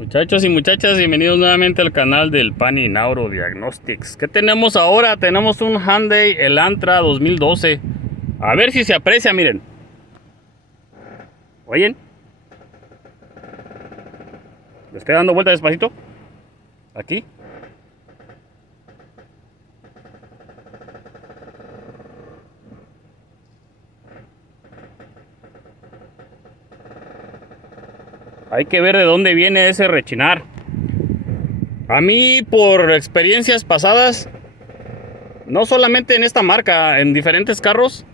Muchachos y muchachas, bienvenidos nuevamente al canal del Pani Nauro Diagnostics. ¿Qué tenemos ahora? Tenemos un Hyundai Elantra 2012. A ver si se aprecia, miren. ¿Oyen? Le estoy dando vuelta despacito. Aquí. Hay que ver de dónde viene ese rechinar. A mí, por experiencias pasadas, no solamente en esta marca, en diferentes carros,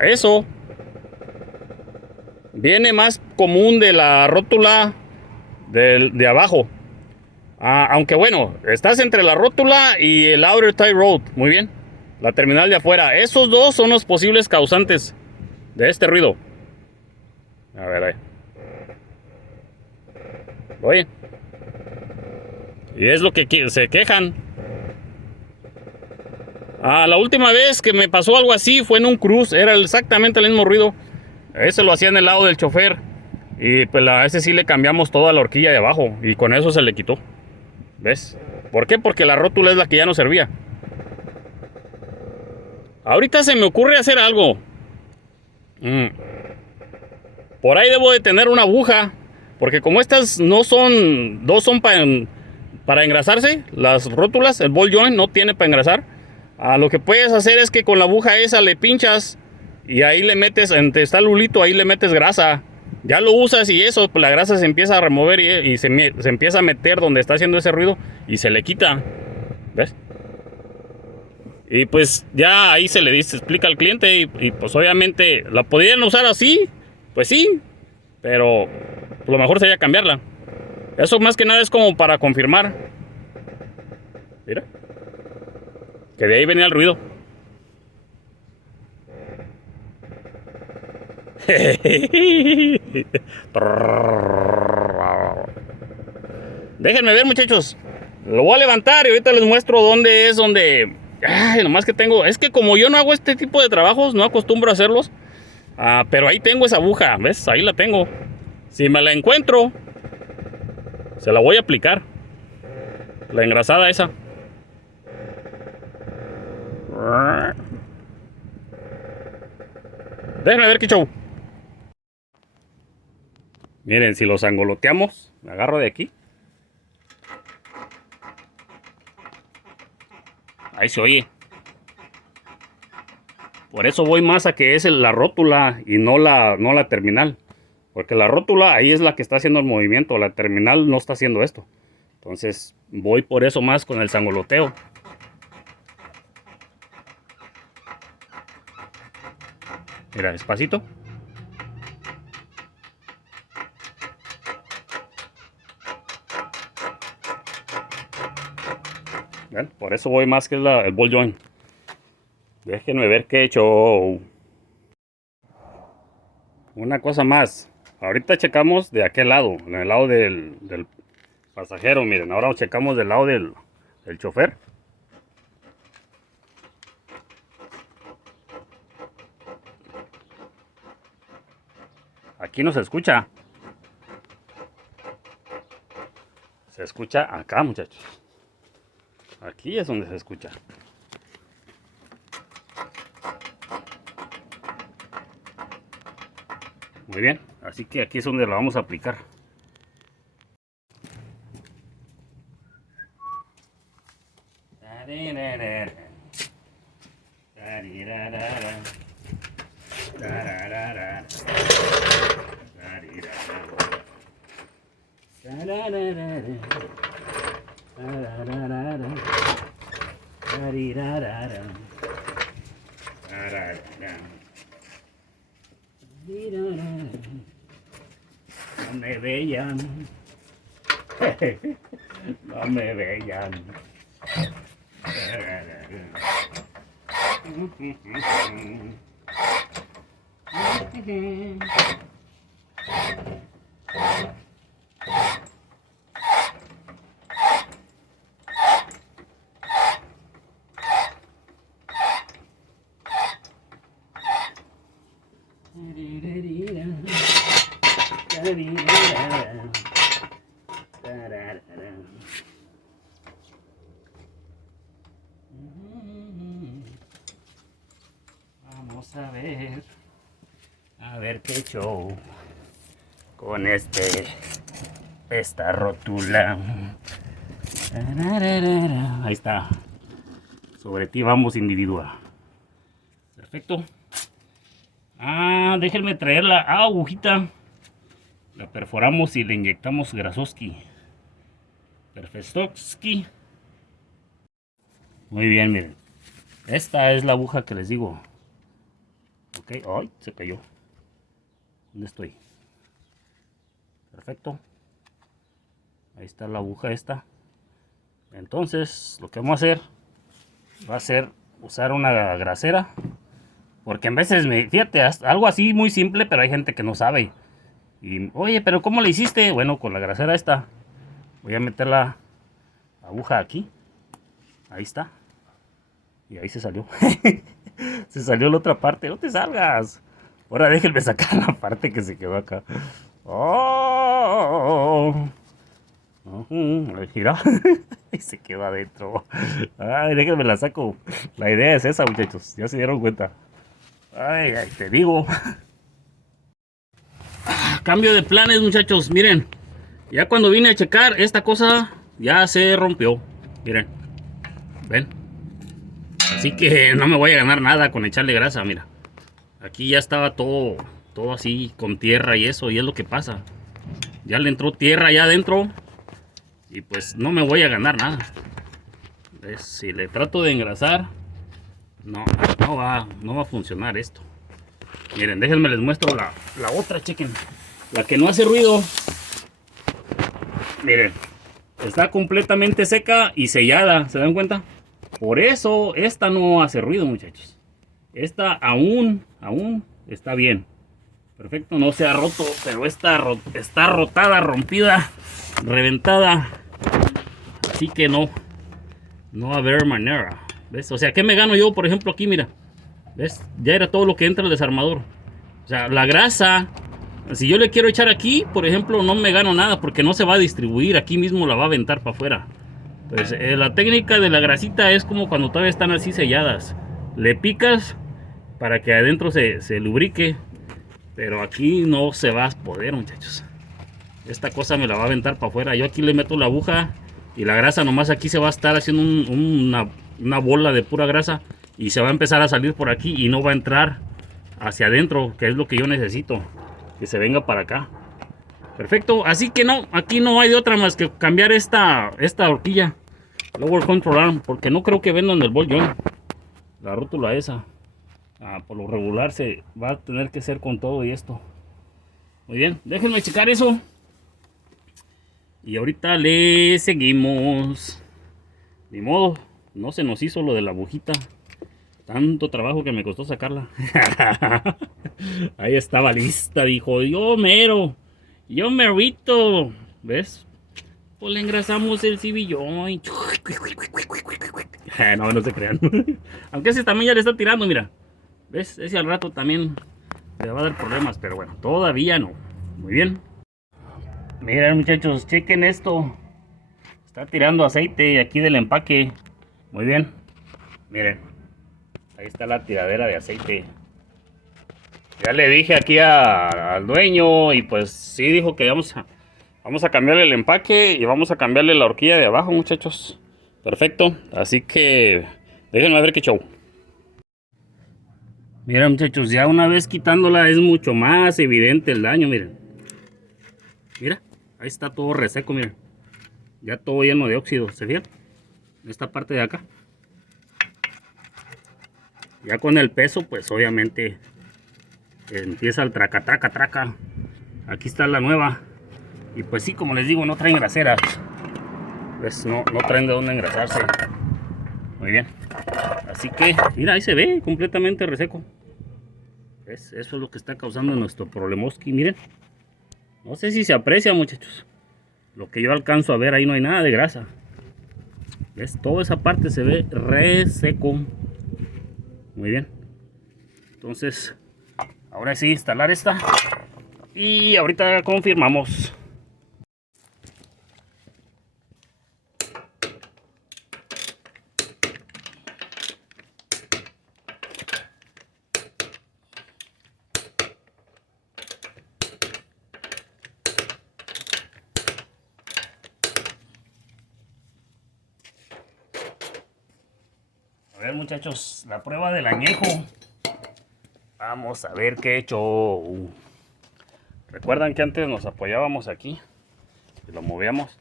eso viene más común de la rótula de abajo. Aunque bueno, estás entre la rótula y el Outer Tie Road, muy bien, la terminal de afuera. Esos dos son los posibles causantes de este ruido. A ver, ahí. Oye. Y es lo que se quejan. La última vez que me pasó algo así fue en un cruise. Era exactamente el mismo ruido. Ese lo hacía en el lado del chofer. Y pues a ese sí le cambiamos toda la horquilla de abajo. Y con eso se le quitó. ¿Ves? ¿Por qué? Porque la rótula es la que ya no servía. Ahorita se me ocurre hacer algo. Por ahí debo de tener una aguja. Porque como estas no son... Dos son para engrasarse. Las rótulas, el ball joint no tiene para engrasar. Lo que puedes hacer es que con la aguja esa le pinchas. Y ahí le metes, entre está el hulito, ahí le metes grasa. Ya lo usas y eso, pues la grasa se empieza a remover y se empieza a meter donde está haciendo ese ruido. Y se le quita. ¿Ves? Y pues ya ahí se le explica al cliente y pues obviamente la podrían usar así, pues sí, pero lo mejor sería cambiarla. Eso más que nada es como para confirmar. Mira, que de ahí venía el ruido. Déjenme ver, muchachos. Lo voy a levantar y ahorita les muestro dónde es donde... Ay, nomás que tengo... Es que como yo no hago este tipo de trabajos, no acostumbro a hacerlos. Pero ahí tengo esa aguja, ¿ves? Ahí la tengo. Si me la encuentro, se la voy a aplicar. La engrasada esa. Déjenme ver qué show. Miren, si los angoloteamos, me agarro de aquí. Ahí se oye. Por eso voy más a que es la rótula y no la terminal. Porque la rótula ahí es la que está haciendo el movimiento. La terminal no está haciendo esto. Entonces voy por eso más con el sangoloteo. Mira, despacito. ¿Ven? Por eso voy más que el ball joint. Déjenme ver qué he hecho. Una cosa más. Ahorita checamos de aquel lado, en el lado del pasajero. Miren, ahora checamos del lado del chofer. Aquí no se escucha. Se escucha acá, muchachos. Aquí es donde se escucha. Muy bien, así que aquí es donde lo vamos a aplicar. No me vean. No me vean. Vamos a ver qué show con esta rótula. Ahí está. Sobre ti vamos, individua. Perfecto. Déjenme traer la agujita. La perforamos y le inyectamos Grasoski. Perfectoski. Muy bien, miren. Esta es la aguja que les digo. Ok, ay, se cayó. ¿Dónde estoy? Perfecto. Ahí está la aguja esta. Entonces, lo que vamos a hacer va a ser usar una grasera. Porque en veces, fíjate, algo así muy simple, pero hay gente que no sabe. Y, oye, pero ¿cómo le hiciste? Bueno, con la grasera esta. Voy a meter la aguja aquí. Ahí está. Y ahí se salió. Se salió la otra parte. No te salgas. Ahora déjenme sacar la parte que se quedó acá. Oh. Gira. Y se quedó adentro. Ay, déjenme la saco. La idea es esa, muchachos. Ya se dieron cuenta. Ay, te digo. Cambio de planes, muchachos. Miren. Ya cuando vine a checar, esta cosa ya se rompió. Miren. ¿Ven? Así que no me voy a ganar nada con echarle grasa, mira. Aquí ya estaba todo así con tierra y eso, y es lo que pasa. Ya le entró tierra allá adentro. Y pues no me voy a ganar nada. ¿Ves? Si le trato de engrasar, no va a funcionar esto. Miren, déjenme les muestro la otra, chequen. La que no hace ruido. Miren, está completamente seca y sellada, ¿se dan cuenta? Por eso esta no hace ruido, muchachos. Esta aún está bien. Perfecto, no se ha roto, pero esta está rotada, rompida, reventada. Así que no va a haber manera. ¿Ves? O sea, ¿qué me gano yo, por ejemplo, aquí? Mira. ¿Ves? Ya era todo lo que entra el desarmador. O sea, la grasa, si yo le quiero echar aquí, por ejemplo, no me gano nada porque no se va a distribuir. Aquí mismo la va a aventar para afuera. Pues la técnica de la grasita es como cuando todavía están así selladas. Le picas para que adentro se lubrique. Pero aquí no se va a poder, muchachos. Esta cosa me la va a aventar para afuera. Yo aquí le meto la aguja y la grasa nomás aquí se va a estar haciendo una bola de pura grasa. Y se va a empezar a salir por aquí y no va a entrar hacia adentro, que es lo que yo necesito. Que se venga para acá. Perfecto, así que no, aquí no hay de otra más que cambiar esta horquilla. Lower Control Arm, porque no creo que vendan el ball joint. La rótula esa. Por lo regular se va a tener que ser con todo y esto. Muy bien, déjenme checar eso. Y ahorita le seguimos. Ni modo, no se nos hizo lo de la agujita. Tanto trabajo que me costó sacarla. Ahí estaba lista, dijo. Yo merito. ¿Ves? Pues le engrasamos el cibillón. No se crean. Aunque ese también ya le está tirando, mira. ¿Ves? Ese al rato también le va a dar problemas, pero bueno, todavía no. Muy bien. Miren, muchachos, chequen esto. Está tirando aceite aquí del empaque. Muy bien. Miren. Ahí está la tiradera de aceite. Ya le dije aquí al dueño y pues sí dijo que vamos a cambiarle el empaque y vamos a cambiarle la horquilla de abajo, muchachos. Perfecto. Así que déjenme ver qué show. Miren, muchachos, ya una vez quitándola es mucho más evidente el daño, miren. Mira, ahí está todo reseco, miren. Ya todo lleno de óxido, ¿se fijan? Esta parte de acá. Ya con el peso, pues obviamente empieza el traca. Aquí está la nueva. Y pues sí, como les digo, no traen graseras. Pues no traen de dónde engrasarse. Muy bien. Así que, mira, ahí se ve completamente reseco. ¿Ves? Eso es lo que está causando nuestro problemoski. Miren. No sé si se aprecia, muchachos. Lo que yo alcanzo a ver, ahí no hay nada de grasa. ¿Ves? Toda esa parte se ve reseco. Muy bien. Entonces, ahora sí, instalar esta. Y ahorita confirmamos. A ver, muchachos, la prueba del añejo. Vamos a ver qué he hecho. ¿Recuerdan que antes nos apoyábamos aquí y lo movíamos?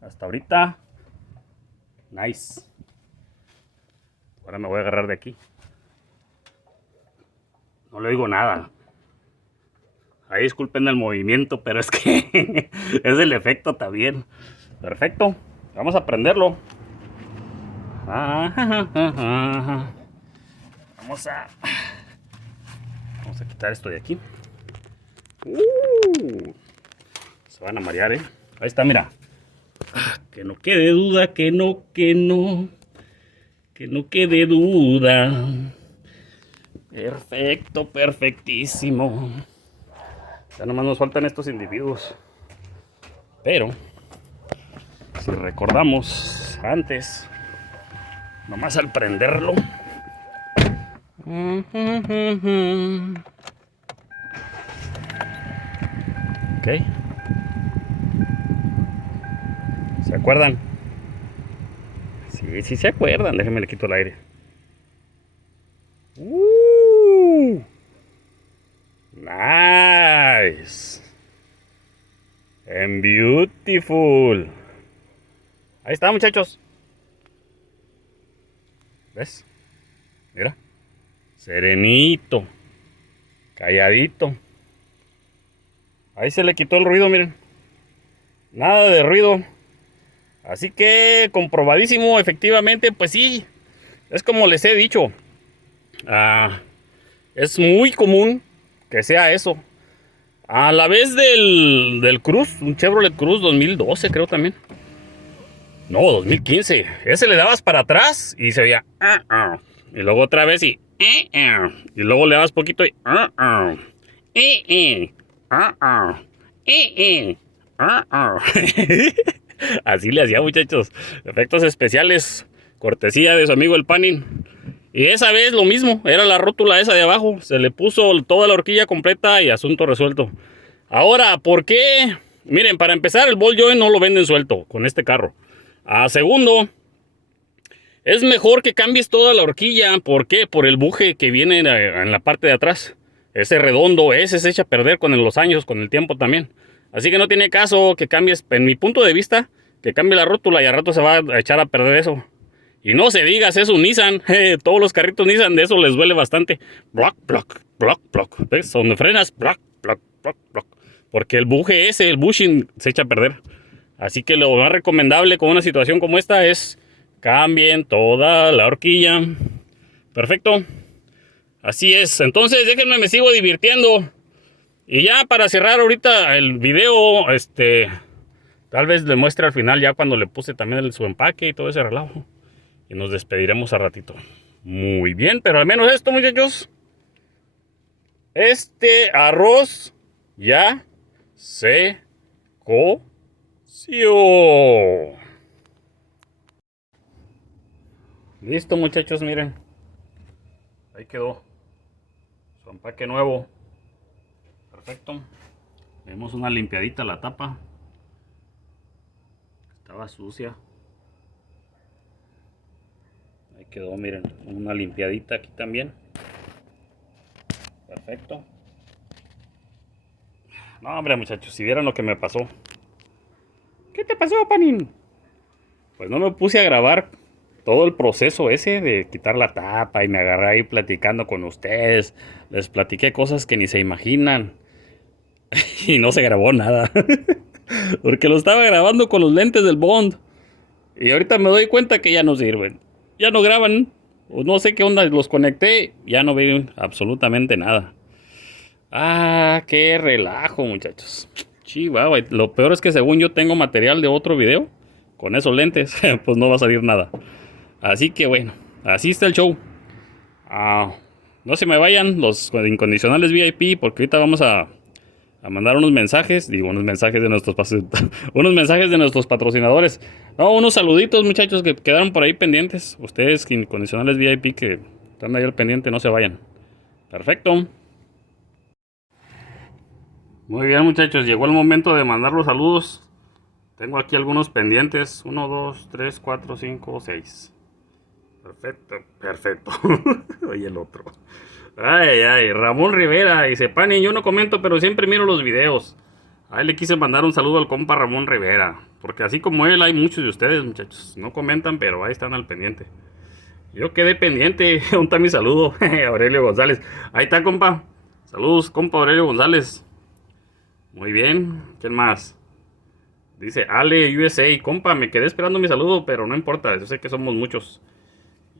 Hasta ahorita. Nice. Ahora me voy a agarrar de aquí. No le oigo nada. Ahí disculpen el movimiento, pero es que es el efecto también. Perfecto. Vamos a prenderlo. Vamos a quitar esto de aquí. Se van a marear, Ahí está, mira. Que no quede duda, que no quede duda. Perfecto, perfectísimo. Ya nomás nos faltan estos individuos. Pero si recordamos antes, nomás al prenderlo. Ok. ¿Se acuerdan? Sí se acuerdan. Déjenme le quito el aire. Nice. And beautiful. Ahí está, muchachos. ¿Ves? Mira. Serenito. Calladito. Ahí se le quitó el ruido, miren. Nada de ruido. Así que comprobadísimo, efectivamente, pues sí. Es como les he dicho. Es muy común que sea eso. A la vez del Cruz, un Chevrolet Cruz 2012 creo también. No, 2015. Ese le dabas para atrás y se veía. Y luego otra vez y luego le dabas poquito y así le hacía, muchachos. Efectos especiales, cortesía de su amigo el Panin. Y esa vez lo mismo, era la rótula esa de abajo. Se le puso toda la horquilla completa y asunto resuelto. Ahora, ¿por qué? Miren, para empezar, el ball joint no lo venden suelto con este carro. Segundo, es mejor que cambies toda la horquilla. ¿Por qué? Por el buje que viene en la parte de atrás. Ese redondo, ese se echa a perder con los años, con el tiempo también. Así que no tiene caso que cambies, en mi punto de vista, que cambie la rótula y al rato se va a echar a perder eso. Y no se digas, es un Nissan. Todos los carritos Nissan de eso les duele bastante. Block, block, block, block. ¿Ves? Donde frenas, block, block, block, block. Porque el buje ese, el bushing, se echa a perder. Así que lo más recomendable con una situación como esta es cambien toda la horquilla. Perfecto. Así es. Entonces déjenme, me sigo divirtiendo. Y ya para cerrar ahorita el video, tal vez le muestre al final ya cuando le puse también su empaque y todo ese relajo. Y nos despediremos a ratito. Muy bien, pero al menos esto, muchachos. Este arroz ya se coció. Listo, muchachos, miren. Ahí quedó. Su empaque nuevo. Perfecto. Le dimos una limpiadita a la tapa. Estaba sucia. Ahí quedó, miren. Una limpiadita aquí también. Perfecto. No, hombre, muchachos, si vieran lo que me pasó. ¿Qué te pasó, Panin? Pues no me puse a grabar todo el proceso ese de quitar la tapa y me agarré ahí platicando con ustedes. Les platiqué cosas que ni se imaginan. Y no se grabó nada. Porque lo estaba grabando con los lentes del Bond. Y ahorita me doy cuenta que ya no sirven. Ya no graban. O no sé qué onda, los conecté. Ya no veo absolutamente nada. Qué relajo, muchachos. Chihuahua. Lo peor es que según yo tengo material de otro video. Con esos lentes, pues no va a salir nada. Así que bueno, así está el show. no se me vayan los incondicionales VIP, porque ahorita vamos a mandar unos mensajes, digo, unos mensajes de unos mensajes de nuestros patrocinadores. No, unos saluditos, muchachos, que quedaron por ahí pendientes. Ustedes, incondicionales VIP, que están ahí al pendiente, no se vayan. Perfecto. Muy bien, muchachos, llegó el momento de mandar los saludos. Tengo aquí algunos pendientes. 1, 2, 3, 4, 5, 6. Perfecto, perfecto. Oye, el otro. Ay, Ramón Rivera. Dice, Pani, yo no comento, pero siempre miro los videos. Ahí le quise mandar un saludo al compa Ramón Rivera. Porque así como él, hay muchos de ustedes, muchachos. No comentan, pero ahí están al pendiente. Yo quedé pendiente. ¿Dónde está mi saludo? Aurelio González. Ahí está, compa. Saludos, compa Aurelio González. Muy bien. ¿Quién más? Dice Ale USA. Compa, me quedé esperando mi saludo, pero no importa. Yo sé que somos muchos.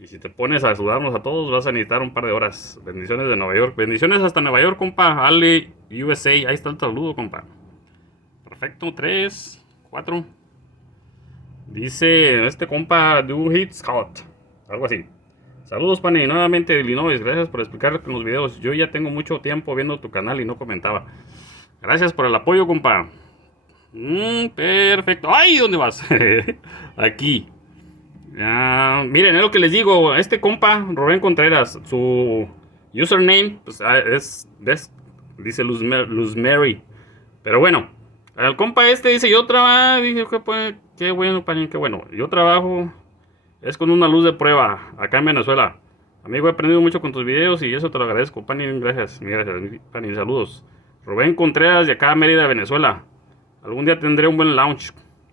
Y si te pones a saludarnos a todos, vas a necesitar un par de horas. Bendiciones de Nueva York. Bendiciones hasta Nueva York, compa. Ale USA. Ahí está el saludo, compa. Perfecto. 3, 4. Dice este compa, Do Hits Hot. Algo así. Saludos, Pani. Nuevamente de Illinois. Gracias por explicar en los videos. Yo ya tengo mucho tiempo viendo tu canal y no comentaba. Gracias por el apoyo, compa. Perfecto. ¡Ay! ¿Dónde vas? Aquí. Miren, es lo que les digo. Este compa, Rubén Contreras, su username pues, dice Luz Mary. Pero bueno, el compa este dice, yo trabajo. Dije, qué bueno, Pani, qué bueno. Yo trabajo es con una luz de prueba acá en Venezuela. Amigo, he aprendido mucho con tus videos y eso te lo agradezco. Pani, gracias. Gracias, Pani, saludos. Rubén Contreras de acá, Mérida, Venezuela. Algún día tendré un buen launch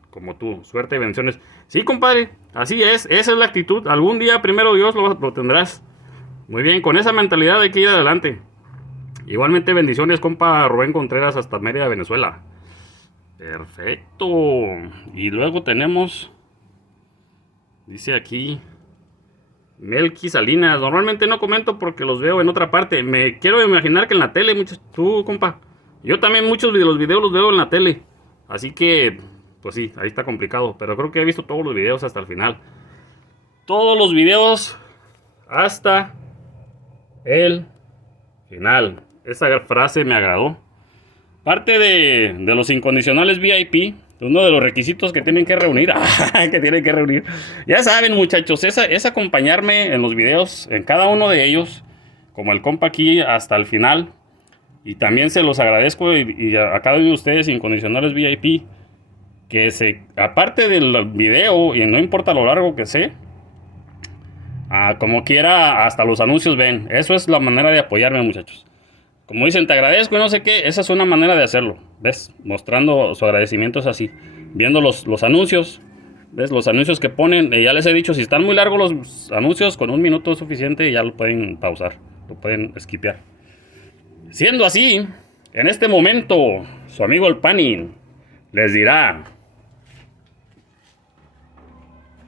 como tú. Suerte y bendiciones. Sí, compadre, así es. Esa es la actitud. Algún día, primero Dios, lo tendrás. Muy bien, con esa mentalidad hay que ir adelante. Igualmente, bendiciones, compa Rubén Contreras, hasta Mérida, Venezuela. Perfecto. Y luego tenemos, dice aquí, Melqui Salinas. Normalmente no comento porque los veo en otra parte. Me quiero imaginar que en la tele, tú, compa. Yo también muchos de los videos los veo en la tele. Así que, pues sí, ahí está complicado. Pero creo que he visto todos los videos hasta el final. Todos los videos hasta el final. Esa frase me agradó. Parte de los incondicionales VIP. Uno de los requisitos que tienen que reunir. Ya saben, muchachos, es acompañarme en los videos, en cada uno de ellos, como el compa aquí, hasta el final. Y también se los agradezco y a cada uno de ustedes, incondicionales VIP, que aparte del video, y no importa lo largo que sea, como quiera, hasta los anuncios ven. Eso es la manera de apoyarme, muchachos. Como dicen, te agradezco y no sé qué, esa es una manera de hacerlo, ¿ves? Mostrando su agradecimiento es así, viendo los anuncios, ¿ves? Los anuncios que ponen, ya les he dicho, si están muy largos los anuncios, con 1 minuto es suficiente y ya lo pueden pausar, lo pueden skipear. Siendo así, en este momento, su amigo el Pani les dirá,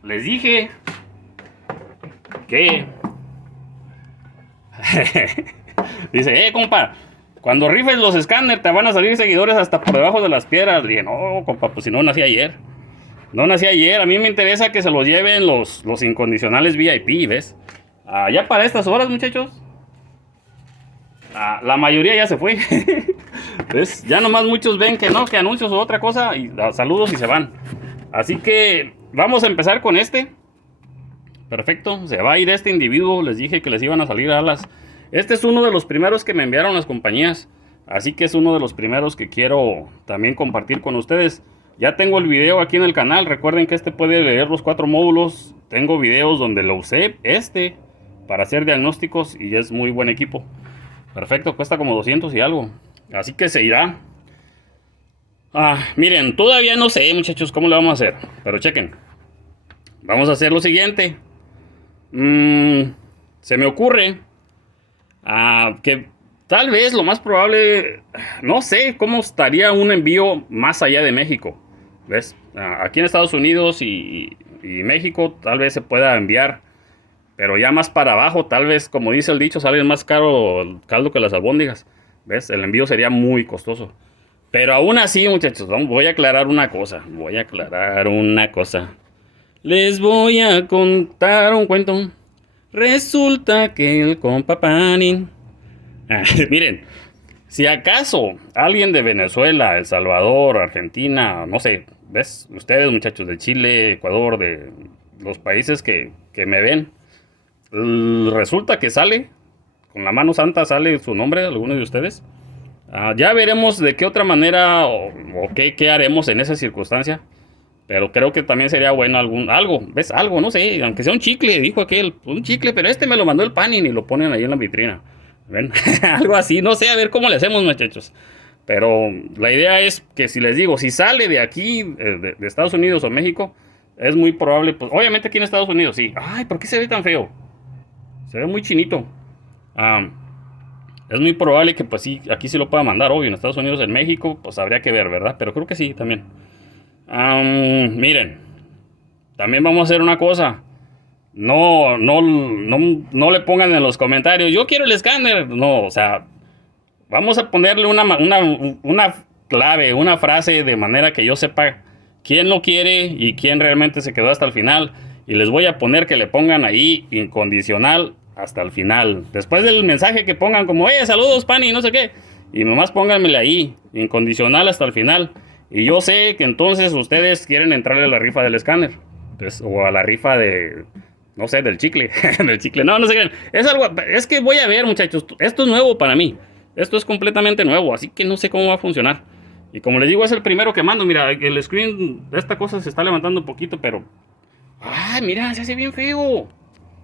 les dije que... Dice, compa, cuando rifes los escáneres te van a salir seguidores hasta por debajo de las piedras. Le dije, no, compa, pues si no nací ayer. No nací ayer, a mí me interesa que se los lleven los incondicionales VIP, ¿ves? Ya para estas horas, muchachos, la mayoría ya se fue. ¿Ves? Ya nomás muchos ven que no, que anuncios o otra cosa, y saludos y se van. Así que vamos a empezar con este. Perfecto, se va a ir este individuo, les dije que les iban a salir alas. Este es uno de los primeros que me enviaron las compañías, así que es uno de los primeros que quiero también compartir con ustedes. Ya tengo el video aquí en el canal, recuerden que este puede leer los 4 módulos. Tengo videos donde lo usé, para hacer diagnósticos y es muy buen equipo. Perfecto, cuesta como 200 y algo, así que se irá. Miren, todavía no sé, muchachos, cómo le vamos a hacer, pero chequen. Vamos a hacer lo siguiente. Se me ocurre que tal vez lo más probable, no sé cómo estaría un envío más allá de México, ¿ves? Aquí en Estados Unidos y México tal vez se pueda enviar, pero ya más para abajo, tal vez, como dice el dicho, sale más caro el caldo que las albóndigas, ¿ves? El envío sería muy costoso. Pero aún así, muchachos, voy a aclarar una cosa, Les voy a contar un cuento. Resulta que el compa Pani... Miren, si acaso alguien de Venezuela, El Salvador, Argentina, no sé, ¿ves? Ustedes muchachos de Chile, Ecuador, de los países que me ven, resulta que sale, con la mano santa sale su nombre, alguno de ustedes. Ya veremos de qué otra manera o qué haremos en esa circunstancia. Pero creo que también sería bueno algo, ¿ves? Algo, no sé, aunque sea un chicle, dijo aquel, un chicle, pero este me lo mandó el Panin y lo ponen ahí en la vitrina. ¿Ven? Algo así, no sé, a ver cómo le hacemos, muchachos. Pero la idea es que si les digo, si sale de aquí, de Estados Unidos o México, es muy probable, pues obviamente aquí en Estados Unidos, sí. Ay, ¿por qué se ve tan feo? Se ve muy chinito. Es muy probable que pues sí, aquí sí lo pueda mandar, obvio, en Estados Unidos, en México, pues habría que ver, ¿verdad? Pero creo que sí, también. Miren, también vamos a hacer una cosa. No le pongan en los comentarios, yo quiero el escáner. No, o sea, vamos a ponerle una clave, una frase de manera que yo sepa quién lo quiere y quién realmente se quedó hasta el final. Y les voy a poner que le pongan ahí incondicional hasta el final. Después del mensaje que pongan como, saludos, Pani, no sé qué. Y nomás pónganmele ahí, incondicional hasta el final. Y yo sé que entonces ustedes quieren entrarle a la rifa del escáner. Pues, o a la rifa de, no sé, del chicle. Del chicle. No sé qué. Es que voy a ver, muchachos. Esto es nuevo para mí. Esto es completamente nuevo. Así que no sé cómo va a funcionar. Y como les digo, es el primero que mando. Mira, el screen de esta cosa se está levantando un poquito, pero... ¡Ay, mira! Se hace bien feo.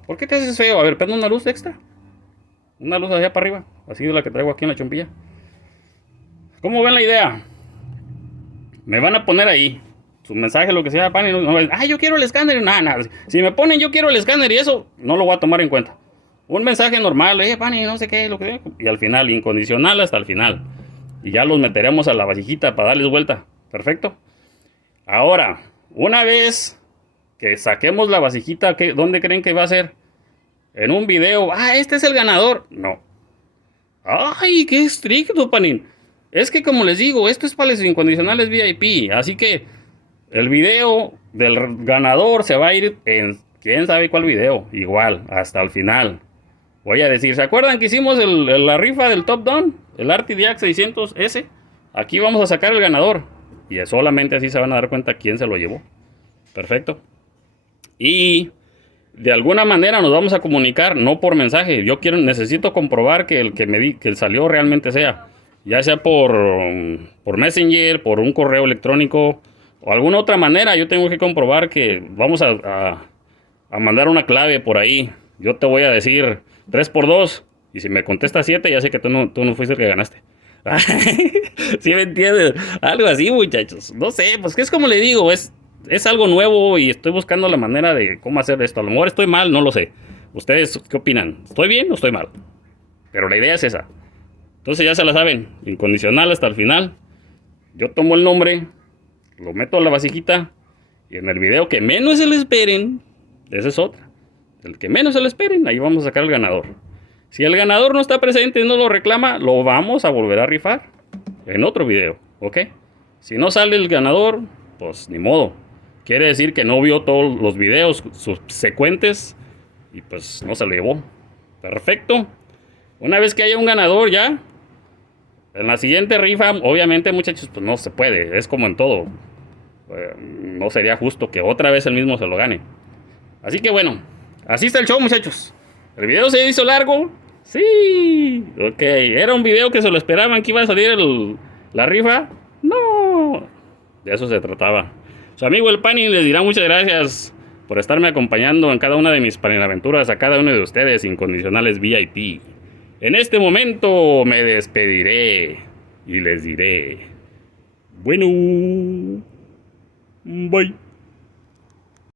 ¿Por qué te haces feo? A ver, prende una luz extra. Una luz allá para arriba. Así de la que traigo aquí en la chompilla. ¿Cómo ven la idea? Me van a poner ahí su mensaje, lo que sea, Pani. Yo quiero el escáner. Nada. Si me ponen yo quiero el escáner y eso, no lo voy a tomar en cuenta. Un mensaje normal, Pani, no sé qué, lo que sea. Y al final, incondicional hasta el final. Y ya los meteremos a la vasijita para darles vuelta. Perfecto. Ahora, una vez que saquemos la vasijita, ¿dónde creen que va a ser? En un video. Este es el ganador. No. Ay, qué estricto, Panin. Es que como les digo, esto es para los incondicionales VIP. Así que el video del ganador se va a ir en quién sabe cuál video. Igual, hasta el final. Voy a decir, ¿se acuerdan que hicimos la rifa del Top Down? El RTX 600S. Aquí vamos a sacar el ganador. Y solamente así se van a dar cuenta quién se lo llevó. Perfecto. Y de alguna manera nos vamos a comunicar, no por mensaje. Necesito comprobar que el que salió realmente sea. Ya sea por Messenger, por un correo electrónico o alguna otra manera. Yo tengo que comprobar que vamos a mandar una clave por ahí. Yo te voy a decir 3x2 y si me contestas 7 ya sé que tú no fuiste el que ganaste. ¿Sí me entiendes? Algo así, muchachos. No sé, pues que es como le digo, es algo nuevo y estoy buscando la manera de cómo hacer esto. A lo mejor estoy mal, no lo sé. ¿Ustedes qué opinan? ¿Estoy bien o estoy mal? Pero la idea es esa. Entonces ya se la saben, incondicional hasta el final. Yo tomo el nombre, lo meto a la vasijita y en el video que menos se lo esperen, esa es otra. El que menos se lo esperen, ahí vamos a sacar al ganador. Si el ganador no está presente y no lo reclama, lo vamos a volver a rifar en otro video, ¿ok? Si no sale el ganador, pues ni modo. Quiere decir que no vio todos los videos subsecuentes y pues no se lo llevó. Perfecto. Una vez que haya un ganador ya, en la siguiente rifa, obviamente muchachos, pues no se puede. Es como en todo. No sería justo que otra vez el mismo se lo gane. Así que bueno, así está el show, muchachos. ¿El video se hizo largo? Sí. Ok, ¿era un video que se lo esperaban que iba a salir la rifa? No. De eso se trataba. Su amigo el Pani les dirá muchas gracias por estarme acompañando en cada una de mis paninaventuras a cada uno de ustedes, incondicionales VIP. En este momento me despediré y les diré, bueno, bye.